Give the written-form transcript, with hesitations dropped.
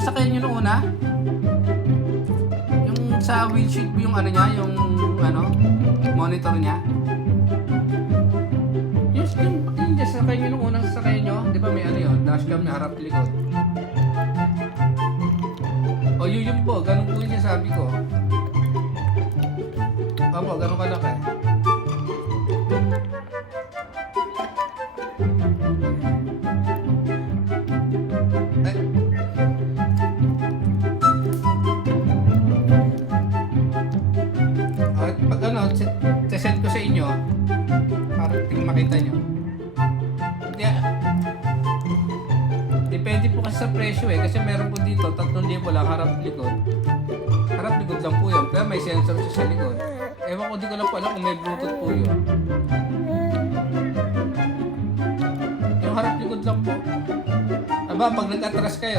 sasakyan nyo noon, ha? Yung sa windshield, yung ano niya, yung ano, monitor niya. Yung sasakyan nyo nung unang sasakyan nyo, di ba may ano yun, dashcam na harap likod. O yun po, ganun po yung sabi ko. Opo, ganun kalaki. At pag ano, send ko sa inyo para makita nyo. Depende po kasi sa presyo kasi meron po dito 3,000 lang harap likod. Harap likod lang po yun, pero may sensor siya sa likod. Ewan ko, di ko lang po alam kung may Bluetooth po yun. Yung harap likod lang po. Aba, pag nag-atras kayo